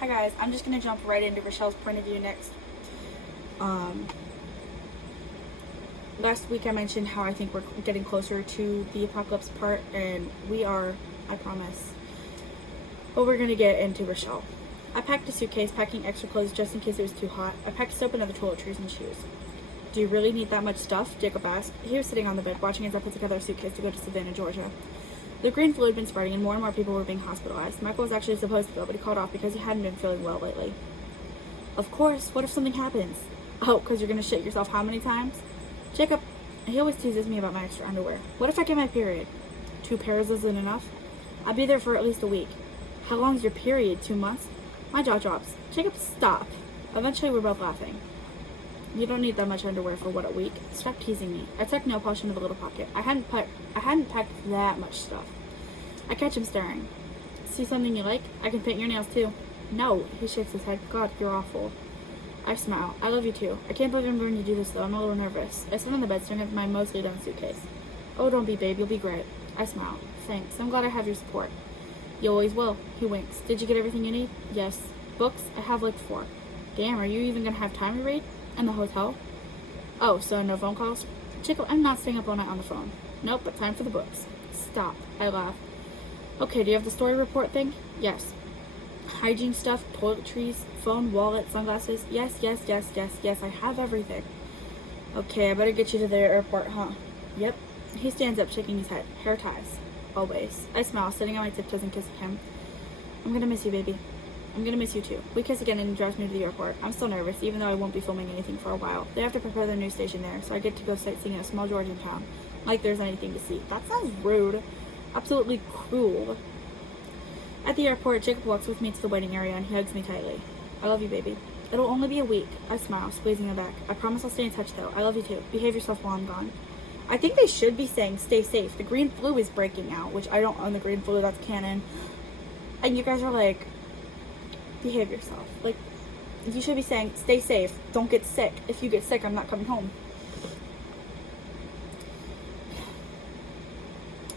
Hi guys, I'm just gonna jump right into Rochelle's point of view next. Last week I mentioned how I think we're getting closer to the apocalypse part, and we are, I promise. But we're gonna get into Rochelle. I packed a suitcase, packing extra clothes just in case it was too hot. I packed soap and other toiletries and shoes. Do you really need that much stuff? Jacob asked. He was sitting on the bed, watching as I put together a suitcase to go to Savannah, Georgia. The green flu had been spreading, and more people were being hospitalized. Michael was actually supposed to go, but he called off because he hadn't been feeling well lately. Of course, what if something happens? Oh, because you're going to shit yourself how many times? Jacob, he always teases me about my extra underwear. What if I get my period? 2 pairs isn't enough? I'll be there for at least a week. How long's your period? 2 months? My jaw drops. Jacob, stop. Eventually, we're both laughing. You don't need that much underwear for what, a week? Stop teasing me. I tucked nail polish into the little pocket. I hadn't packed that much stuff. I catch him staring. See something you like? I can paint your nails too. No, he shakes his head. God, you're awful. I smile. I love you too. I can't believe I'm going to do this though. I'm a little nervous. I sit on the bed staring at my mostly done suitcase. Oh, don't be, babe. You'll be great. I smile. Thanks. I'm glad I have your support. You always will. He winks. Did you get everything you need? Yes. Books? I have like 4. Damn, are you even going to have time to read? In the hotel? Oh, so no phone calls? Chico, I'm not staying up all night on the phone. Nope, but time for the books. Stop. I laugh. Okay, do you have the story report thing? Yes. Hygiene stuff, toiletries, phone, wallet, sunglasses. Yes, I have everything. Okay, I better get you to the airport, huh? Yep. He stands up, shaking his head. Hair ties. Always. I smile, sitting on my tiptoes and kissing him. I'm gonna miss you, baby. I'm gonna miss you too. We kiss again and he drives me to the airport. I'm still nervous, even though I won't be filming anything for a while. They have to prepare their news station there, so I get to go sightseeing in a small Georgian town. Like there's anything to see. That sounds rude. Absolutely cruel. At the airport, Jacob walks with me to the waiting area and he hugs me tightly. I love you, baby. It'll only be a week. I smile, squeezing him back. I promise I'll stay in touch though. I love you too. Behave yourself while I'm gone. I think they should be saying stay safe. The green flu is breaking out, which I don't own the green flu, that's canon. And you guys are like, behave yourself. Like, you should be saying, stay safe, don't get sick. If you get sick, I'm not coming home.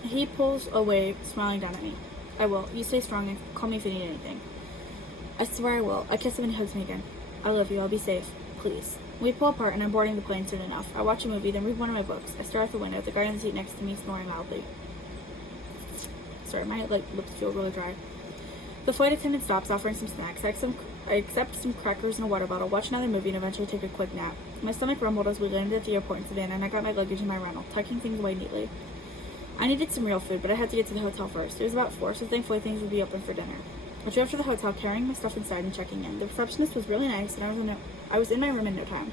He pulls away, smiling down at me. I will. You stay strong and call me if you need anything. I swear I will. I kiss him and he hugs me again. I love you. I'll be safe. Please. We pull apart and I'm boarding the plane soon enough. I watch a movie, then read one of my books. I stare out the window, the guy in the seat next to me snoring loudly. Sorry, my lips feel really dry. The flight attendant stops, offering some snacks. I accept some crackers and a water bottle, watch another movie, and eventually take a quick nap. My stomach rumbled as we landed at the airport in Savannah, and I got my luggage in my rental, tucking things away neatly. I needed some real food, but I had to get to the hotel first. It was about 4, so thankfully things would be open for dinner. I drove to the hotel, carrying my stuff inside and checking in. The receptionist was really nice, and I was in my room in no time.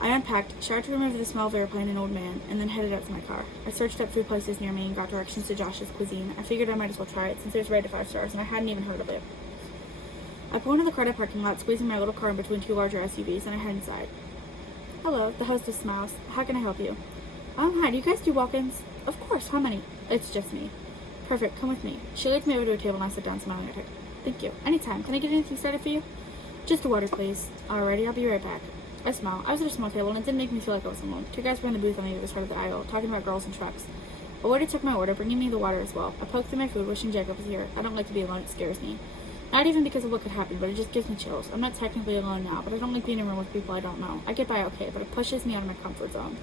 I unpacked, showered to remove the smell of airplane and old man, and then headed out to my car. I searched up food places near me and got directions to Josh's Cuisine. I figured I might as well try it since it was rated 5 stars and I hadn't even heard of it. I pull into the crowded parking lot, squeezing my little car in between 2 larger SUVs, and I head inside. Hello, the hostess smiles. How can I help you? Hi, do you guys do walk-ins? Of course, how many? It's just me. Perfect, come with me. She leads me over to a table and I sit down, smiling at her. Thank you. Anytime. Can I get anything started for you? Just a water, please. Alrighty, I'll be right back. I smile. I was at a small table and it didn't make me feel like I was alone. 2 guys were in the booth on the other side of the aisle, talking about girls and trucks. A waiter took my order, bringing me the water as well. I poked through my food, wishing Jacob was here. I don't like to be alone, it scares me. Not even because of what could happen, but it just gives me chills. I'm not technically alone now, but I don't like being in a room with people I don't know. I get by okay, but it pushes me out of my comfort zone.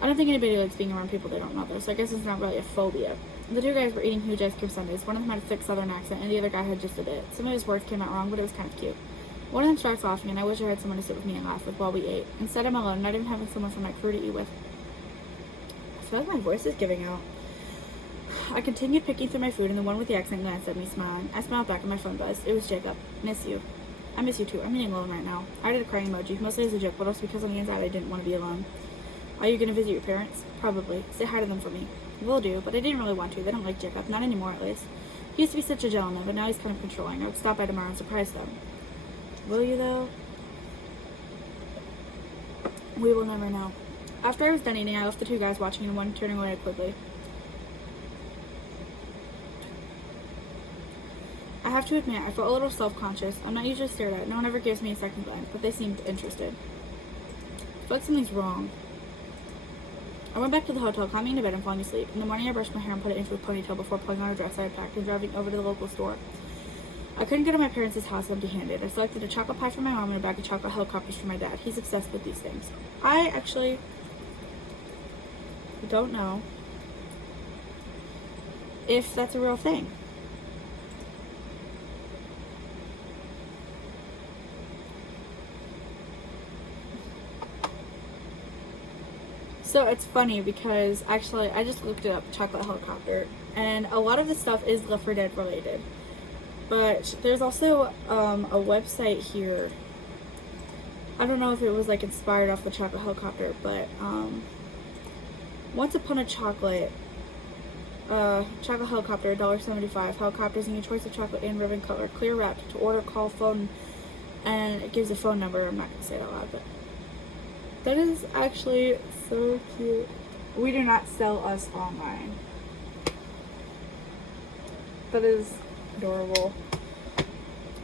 I don't think anybody likes being around people they don't know though, so I guess it's not really a phobia. The 2 guys were eating huge ice cream sundaes. One of them had a thick southern accent, and the other guy had just a bit. Some of his words came out wrong, but it was kind of cute. One of them starts laughing, and I wish I had someone to sit with me and laugh with while we ate. Instead, I'm alone, not even having someone from my crew to eat with. I feel like my voice is giving out. I continued picking through my food, and the one with the accent glanced at me, smiling. I smiled back, and my phone buzzed. It was Jacob. Miss you. I miss you too. I'm eating alone right now. I did a crying emoji, mostly as a joke, but also because on the inside I didn't want to be alone. Are you going to visit your parents? Probably. Say hi to them for me. Will do, but I didn't really want to. They don't like Jacob. Not anymore, at least. He used to be such a gentleman, but now he's kind of controlling. I would stop by tomorrow and surprise them. Will you, though? We will never know. After I was done eating, I left the 2 guys watching and one turning away quickly. I have to admit, I felt a little self-conscious. I'm not usually stared at. No one ever gives me a second glance, but they seemed interested. I feel like something's wrong. I went back to the hotel, climbing into bed and falling asleep. In the morning, I brushed my hair and put it into a ponytail before pulling on a dress I had packed and driving over to the local store. I couldn't go to my parents' house empty-handed. I selected a chocolate pie for my mom and a bag of chocolate helicopters for my dad. He's obsessed with these things. I actually don't know if that's a real thing. So it's funny because actually I just looked it up, chocolate helicopter, and a lot of the stuff is Left 4 Dead related. But there's also a website here. I don't know if it was like inspired off the chocolate helicopter, but Once Upon a Chocolate, chocolate helicopter, $1.75. Helicopters in your choice of chocolate and ribbon color, clear wrapped. To order, call, phone, and it gives a phone number. I'm not gonna say it out loud, but that is actually so cute. We do not sell us online. That is adorable.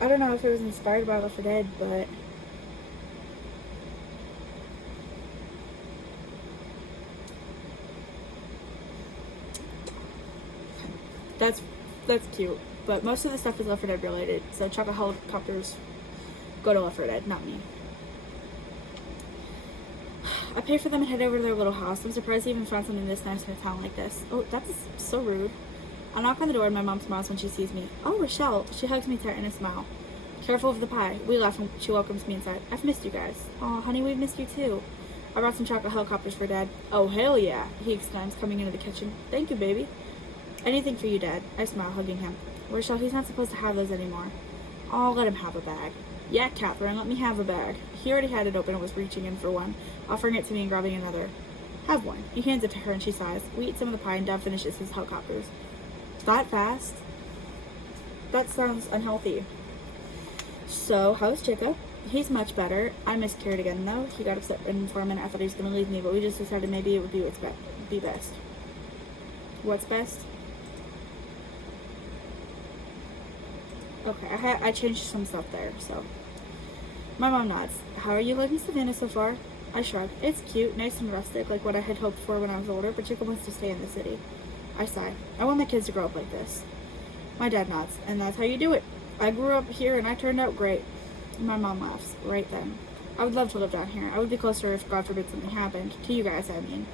I don't know if it was inspired by Left 4 Dead, but that's cute. But most of the stuff is Left 4 Dead related, so chocolate helicopters go to Left 4 Dead, not me. I pay for them and head over to their little house. I'm surprised they even found something this nice in a town like this. Oh, that's so rude. I knock on the door and my mom smiles when she sees me. Oh, Rochelle. She hugs me tight in a smile. Careful of the pie. We laugh when she welcomes me inside. I've missed you guys. Oh, honey, we've missed you too. I brought some chocolate helicopters for Dad. Oh, hell yeah, he exclaims, coming into the kitchen. Thank you, baby. Anything for you, Dad. I smile, hugging him. Rochelle, he's not supposed to have those anymore. Oh, let him have a bag. Yeah, Catherine, let me have a bag. He already had it open and was reaching in for one, offering it to me and grabbing another. Have one. He hands it to her and she sighs. We eat some of the pie and Dad finishes his helicopters. That fast? That sounds unhealthy. So, how's Jacob? He's much better. I miscarried again, though. He got upset and for a minute I thought he was going to leave me, but we just decided maybe it would be best. What's best? Okay, I changed some stuff there, so. My mom nods. How are you liking Savannah so far? I shrug. It's cute, nice and rustic, like what I had hoped for when I was older, but Jacob wants to stay in the city. I sigh. I want my kids to grow up like this. My dad nods, and that's how you do it. I grew up here and I turned out great. My mom laughs. Right then. I would love to live down here. I would be closer if, God forbid, something happened. To you guys, I mean.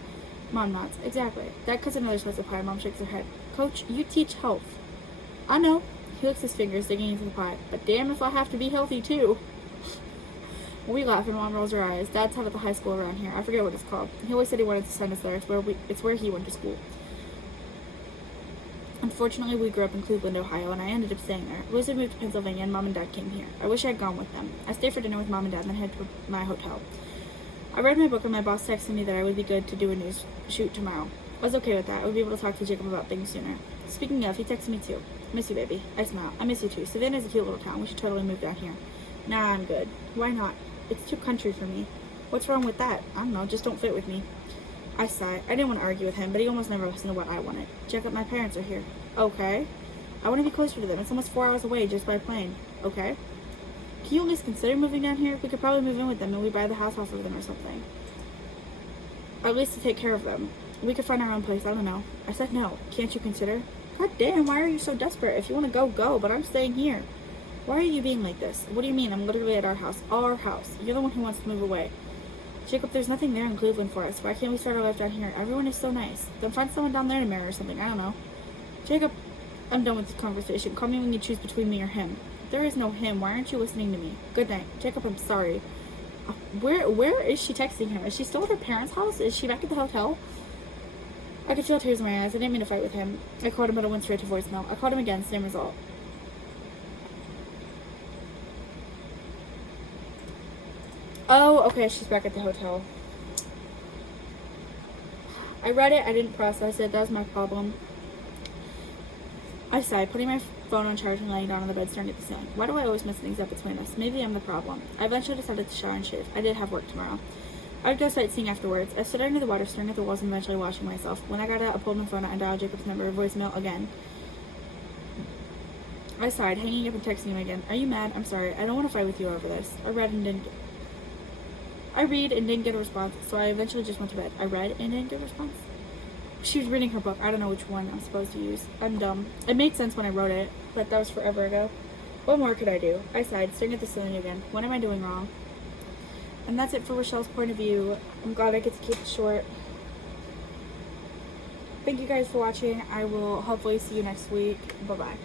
Mom nods. Exactly. Dad cuts another slice of pie. Mom shakes her head. Coach, you teach health. I know. He licks his fingers, digging into the pie. But damn if I have to be healthy, too. We laugh and Mom rolls her eyes. Dad taught at the high school around here. I forget what it's called. He always said he wanted to send us there. It's where he went to school. Unfortunately, we grew up in Cleveland, Ohio, and I ended up staying there. Liz had moved to Pennsylvania, and Mom and Dad came here. I wish I had gone with them. I stayed for dinner with Mom and Dad, and then head to my hotel. I read my book, and my boss texted me that I would be good to do a news shoot tomorrow. I was okay with that. I would be able to talk to Jacob about things sooner. Speaking of, he texted me too. Miss you, baby. I smile. I miss you too. Savannah's a cute little town. We should totally move down here. Nah, I'm good. Why not? It's too country for me. What's wrong with that? I don't know. Just don't fit with me. I sigh. I didn't want to argue with him, but he almost never listened to what I wanted. Jacob, my parents are here. Okay. I want to be closer to them. It's almost 4 hours away just by plane. Okay. Can you at least consider moving down here? We could probably move in with them and we buy the house off of them or something. At least to take care of them. We could find our own place. I don't know. I said no. Can't you consider? God damn, why are you so desperate? If you want to go, go, but I'm staying here. Why are you being like this? What do you mean? I'm literally at our house. Our house. You're the one who wants to move away. Jacob, there's nothing there in Cleveland for us. Why can't we start our life down here? Everyone is so nice. Then find someone down there to marry or something. I don't know. Jacob, I'm done with this conversation. Call me when you choose between me or him. There is no him. Why aren't you listening to me? Good night. Jacob, I'm sorry. Where is she texting him? Is she still at her parents' house? Is she back at the hotel? I could feel tears in my eyes. I didn't mean to fight with him. I called him, but it went straight to voicemail. I called him again. Same result. Oh, okay, she's back at the hotel. I read it, I didn't process it, that was my problem. I sighed, putting my phone on charge and laying down on the bed staring at the ceiling. Why do I always mess things up between us? Maybe I'm the problem. I eventually decided to shower and shave. I did have work tomorrow. I would go sightseeing afterwards. I stood under the water, staring at the walls and eventually washing myself. When I got out, I pulled my phone out and dialed Jacob's number, voicemail again. I sighed, hanging up and texting him again. Are you mad? I'm sorry. I don't want to fight with you over this. I read and didn't get a response, so I eventually just went to bed. I read and didn't get a response. She was reading her book. I don't know which one I'm supposed to use. I'm dumb. It made sense when I wrote it, but that was forever ago. What more could I do? I sighed, staring at the ceiling again. What am I doing wrong? And that's it for Rochelle's point of view. I'm glad I get to keep it short. Thank you guys for watching. I will hopefully see you next week. Bye-bye.